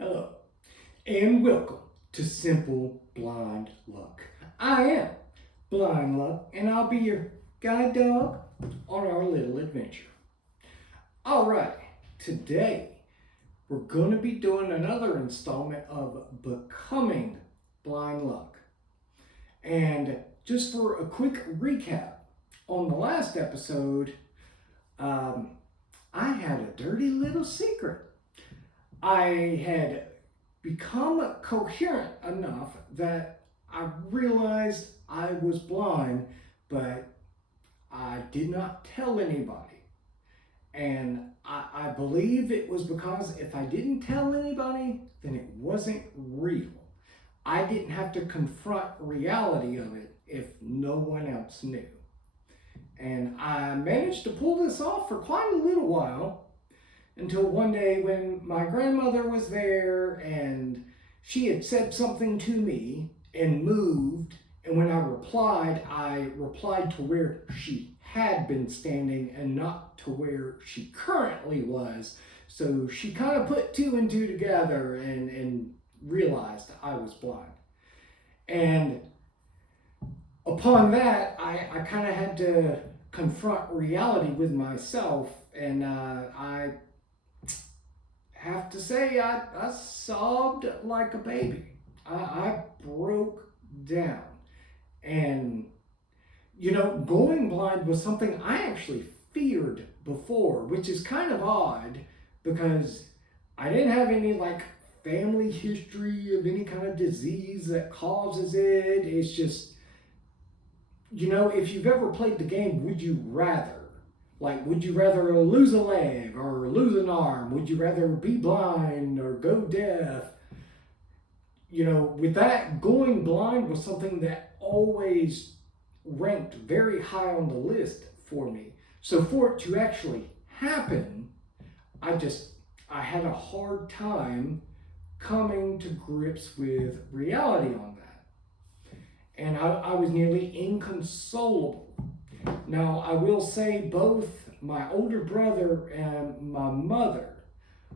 Hello, and welcome to Simple Blind Luck. I am Blind Luck, and I'll be your guide dog on our little adventure. Alright, today we're going to be doing another installment of Becoming Blind Luck. And just for a quick recap, on the last episode, I had a dirty little secret. I had become coherent enough that I realized I was blind, but I did not tell anybody. And I believe it was because if I didn't tell anybody, then it wasn't real. I didn't have to confront reality of it if no one else knew. And I managed to pull this off for quite a little while, until one day when my grandmother was there and she had said something to me and moved. And when I replied to where she had been standing and not to where she currently was. So she kind of put two and two together and realized I was blind. And upon that, I kind of had to confront reality with myself. And I have to say, I sobbed like a baby. I broke down. And, going blind was something I actually feared before, which is kind of odd because I didn't have any family history of any kind of disease that causes it. It's just, if you've ever played the game Would You Rather, would you rather lose a leg or lose an arm? Would you rather be blind or go deaf? With that, going blind was something that always ranked very high on the list for me. So for it to actually happen, I had a hard time coming to grips with reality on that. And I was nearly inconsolable. Now, I will say both my older brother and my mother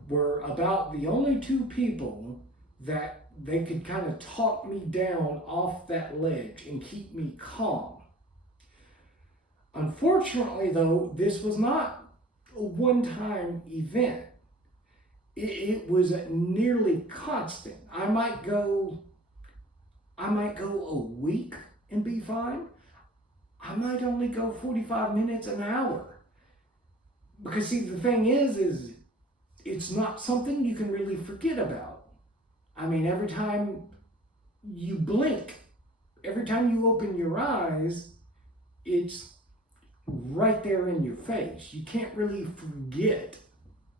were about the only two people that they could kind of talk me down off that ledge and keep me calm. Unfortunately, though, this was not a one-time event. It was nearly constant. I might go a week and be fine. I might only go 45 minutes, an hour. Because see, the thing is it's not something you can really forget about. I mean, every time you blink, every time you open your eyes, it's right there in your face. You can't really forget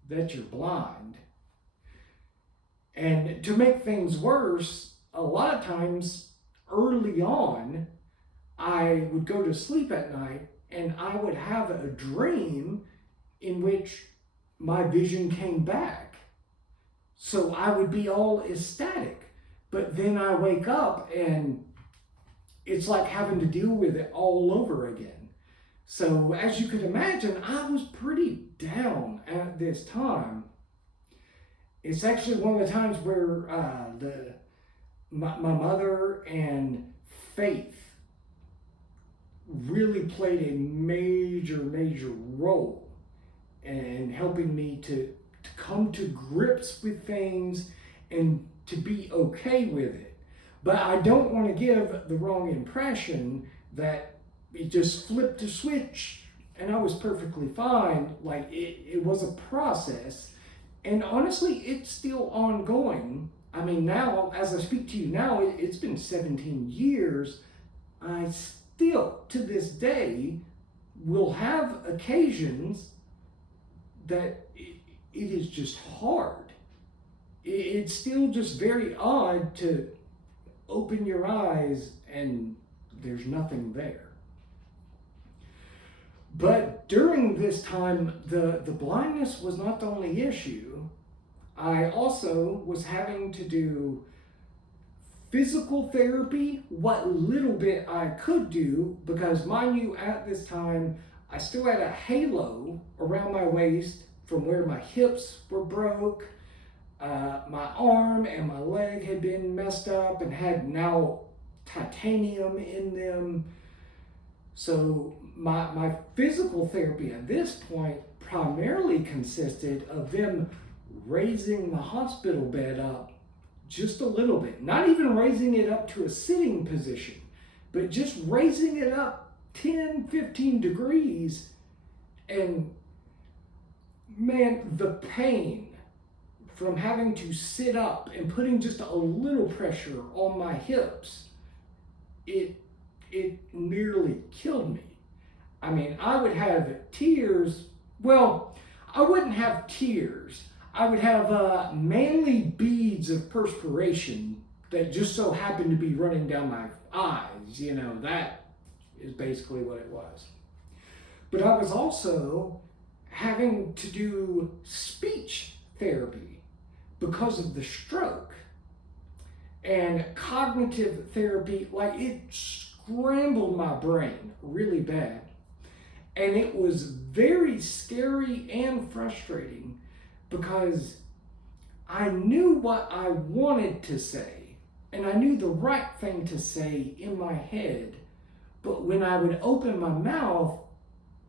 that you're blind. And to make things worse, a lot of times early on, I would go to sleep at night and I would have a dream in which my vision came back. So I would be all ecstatic. But then I wake up and it's like having to deal with it all over again. So as you could imagine, I was pretty down at this time. It's actually one of the times where my mother and Faith really played a major role in helping me to come to grips with things and to be okay with it. But I don't want to give the wrong impression that it just flipped a switch and I was perfectly fine. It was a process. And honestly, it's still ongoing. I mean, now, as I speak to you now, it's been 17 years. I still, to this day, will have occasions that it is just hard. It's still just very odd to open your eyes and there's nothing there. But during this time, the blindness was not the only issue. I also was having to do physical therapy, what little bit I could do, because mind you, at this time, I still had a halo around my waist from where my hips were broke. My arm and my leg had been messed up and had now titanium in them. So my physical therapy at this point primarily consisted of them raising the hospital bed up just a little bit. Not even raising it up to a sitting position, but just raising it up 10, 15 degrees. And man, the pain from having to sit up and putting just a little pressure on my hips, it nearly killed me. I mean, I would have tears. Well, I wouldn't have tears. I would have mainly beads of perspiration that just so happened to be running down my eyes. You know, that is basically what it was. But I was also having to do speech therapy because of the stroke. And cognitive therapy, like it scrambled my brain really bad. And it was very scary and frustrating because I knew what I wanted to say and I knew the right thing to say in my head. But when I would open my mouth,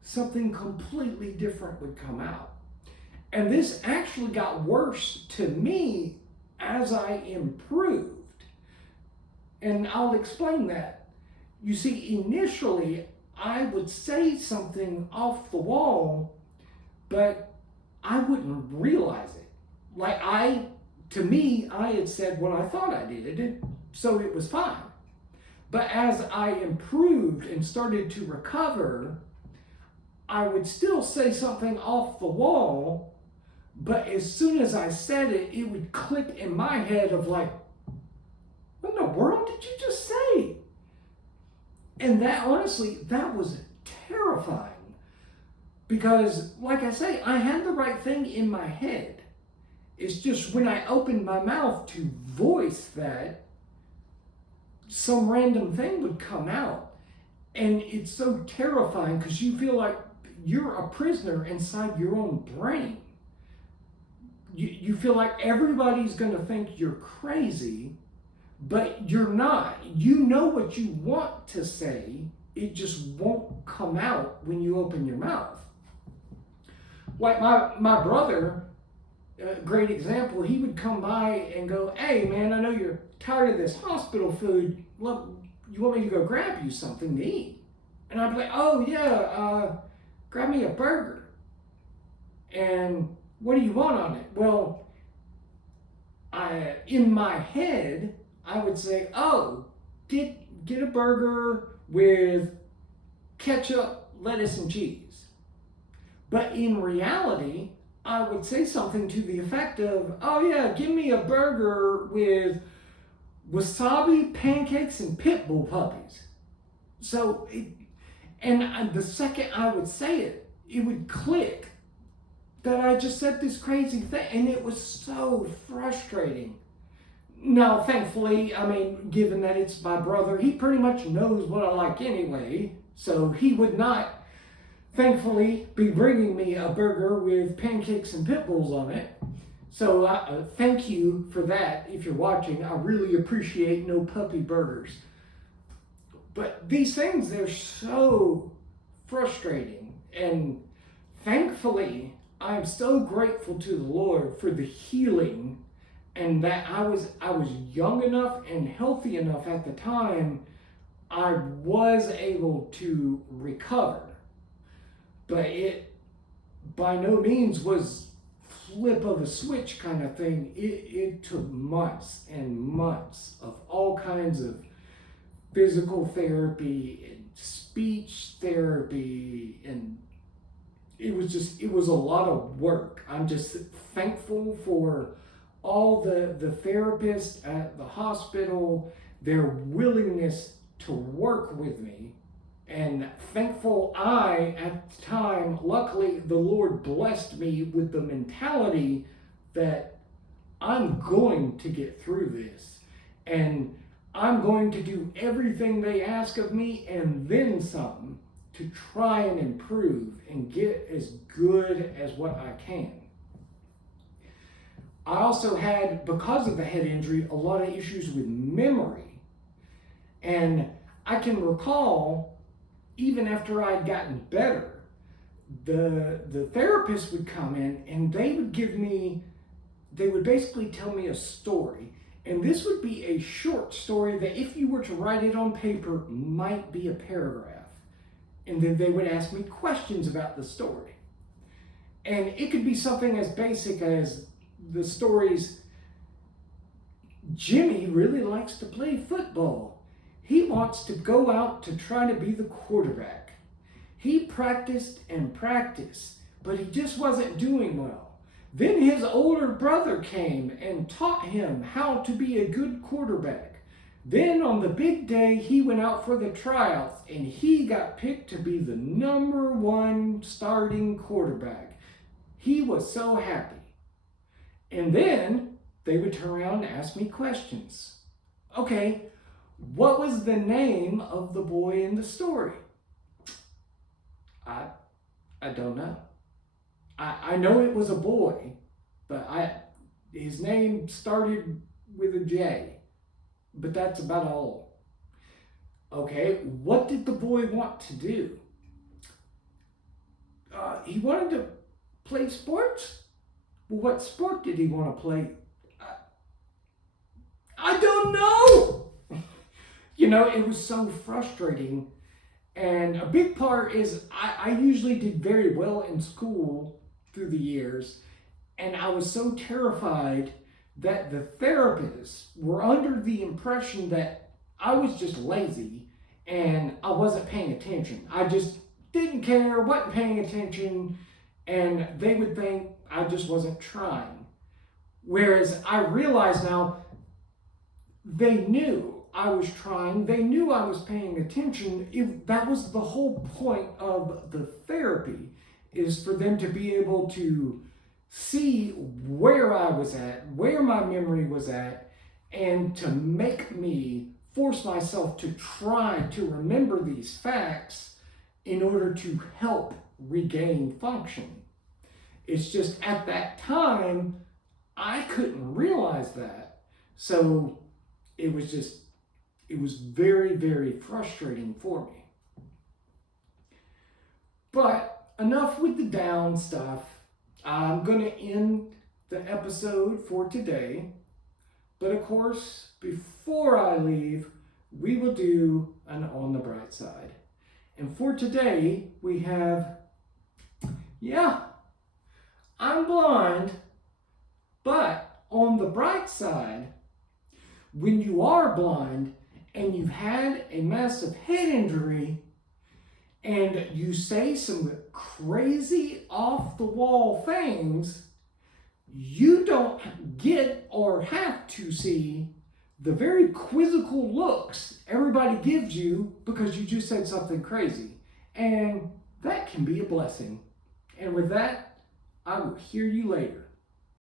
something completely different would come out. And this actually got worse to me as I improved. And I'll explain that. You see, initially, I would say something off the wall, but I wouldn't realize it. Like to me, I had said what I thought I did, so it was fine. But as I improved and started to recover, I would still say something off the wall, but as soon as I said it, it would click in my head of like, what in the world did you just say? And that, honestly, that was terrifying. Because, like I say, I had the right thing in my head. It's just when I opened my mouth to voice that, some random thing would come out. And it's so terrifying because you feel like you're a prisoner inside your own brain. You feel like everybody's going to think you're crazy, but you're not. You know what you want to say, it just won't come out when you open your mouth. Like my brother, great example, he would come by and go, hey man, I know you're tired of this hospital food. Look, you want me to go grab you something to eat? And I'd be like, oh yeah, grab me a burger. And what do you want on it? Well, in my head, I would say, oh, get a burger with ketchup, lettuce, and cheese. But in reality, I would say something to the effect of, oh yeah, give me a burger with wasabi, pancakes, and pit bull puppies. So, the second I would say it, it would click that I just said this crazy thing, and it was so frustrating. Now, thankfully, I mean, given that it's my brother, he pretty much knows what I like anyway, so he would not, thankfully, be bringing me a burger with pancakes and pit bulls on it. So thank you for that. If you're watching, I really appreciate no puppy burgers. But these things, they're so frustrating. And thankfully, I'm so grateful to the Lord for the healing, and that I was young enough and healthy enough at the time, I was able to recover. But it by no means was flip of a switch kind of thing. It took months and months of all kinds of physical therapy and speech therapy, and it was a lot of work. I'm just thankful for all the therapists at the hospital, their willingness to work with me, and thankful at the time, luckily the Lord blessed me with the mentality that I'm going to get through this, and I'm going to do everything they ask of me and then some to try and improve and get as good as what I can. I also had, because of the head injury, a lot of issues with memory. And I can recall, even after I'd gotten better, the therapist would come in and they would basically tell me a story. And this would be a short story that, if you were to write it on paper, might be a paragraph. And then they would ask me questions about the story. And it could be something as basic as the stories: Jimmy really likes to play football. He wants to go out to try to be the quarterback. He practiced and practiced, but he just wasn't doing well. Then his older brother came and taught him how to be a good quarterback. Then on the big day, he went out for the tryouts and he got picked to be the #1 starting quarterback. He was so happy. And then they would turn around and ask me questions. Okay, what was the name of the boy in the story? I don't know. I know it was a boy, but his name started with a J, but that's about all. Okay, what did the boy want to do? He wanted to play sports? Well, what sport did he want to play? I don't know! It was so frustrating. And a big part is I usually did very well in school through the years. And I was so terrified that the therapists were under the impression that I was just lazy and I wasn't paying attention. I just didn't care, wasn't paying attention, and they would think I just wasn't trying. Whereas I realize now, they knew I was trying. They knew I was paying attention. That was the whole point of the therapy, is for them to be able to see where I was at, where my memory was at, and to make me force myself to try to remember these facts in order to help regain function. It's just at that time, I couldn't realize that. So it was very, very frustrating for me. But enough with the down stuff. I'm going to end the episode for today. But of course, before I leave, we will do an On the Bright Side. And for today, we have, I'm blind, but on the bright side, when you are blind and you've had a massive head injury and you say some crazy off-the-wall things, you don't get or have to see the very quizzical looks everybody gives you because you just said something crazy. And that can be a blessing. And with that, I will hear you later.